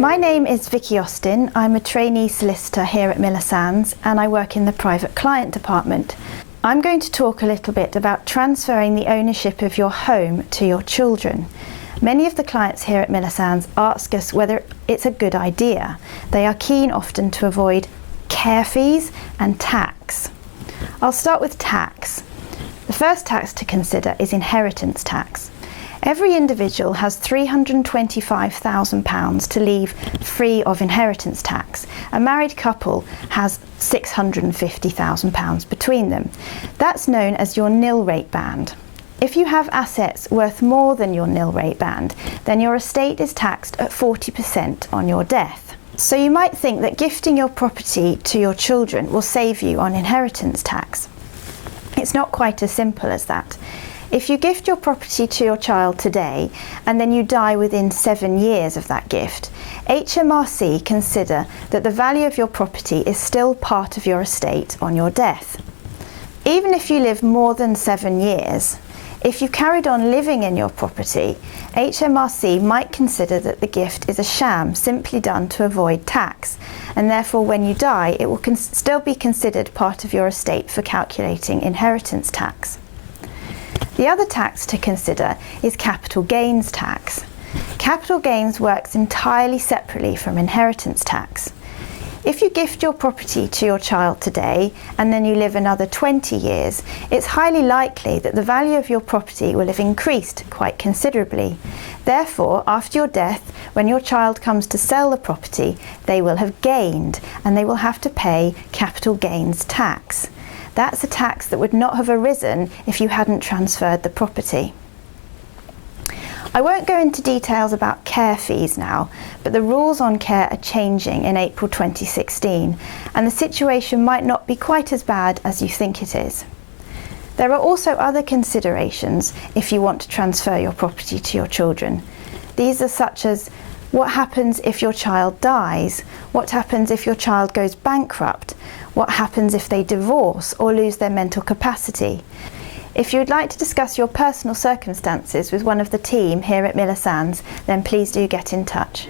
My name is Vicky Austin. I'm a trainee solicitor here at Miller Sands and I work in the private client department. I'm going to talk a little bit about transferring the ownership of your home to your children. Many of the clients here at Miller Sands ask us whether it's a good idea. They are keen often to avoid care fees and tax. I'll start with tax. The first tax to consider is inheritance tax. Every individual has £325,000 to leave free of inheritance tax. A married couple has £650,000 between them. That's known as your nil rate band. If you have assets worth more than your nil rate band, then your estate is taxed at 40% on your death. So you might think that gifting your property to your children will save you on inheritance tax. It's not quite as simple as that. If you gift your property to your child today and then you die within 7 years of that gift, HMRC consider that the value of your property is still part of your estate on your death. Even if you live more than 7 years, if you carried on living in your property, HMRC might consider that the gift is a sham simply done to avoid tax, and therefore when you die it will still be considered part of your estate for calculating inheritance tax. The other tax to consider is capital gains tax. Capital gains works entirely separately from inheritance tax. If you gift your property to your child today and then you live another 20 years, it's highly likely that the value of your property will have increased quite considerably. Therefore, after your death, when your child comes to sell the property, they will have gained and they will have to pay capital gains tax. That's a tax that would not have arisen if you hadn't transferred the property. I won't go into details about care fees now, but the rules on care are changing in April 2016, and the situation might not be quite as bad as you think it is. There are also other considerations if you want to transfer your property to your children. These are such as what happens if your child dies? What happens if your child goes bankrupt? What happens if they divorce or lose their mental capacity? If you would like to discuss your personal circumstances with one of the team here at Miller Sands, then please do get in touch.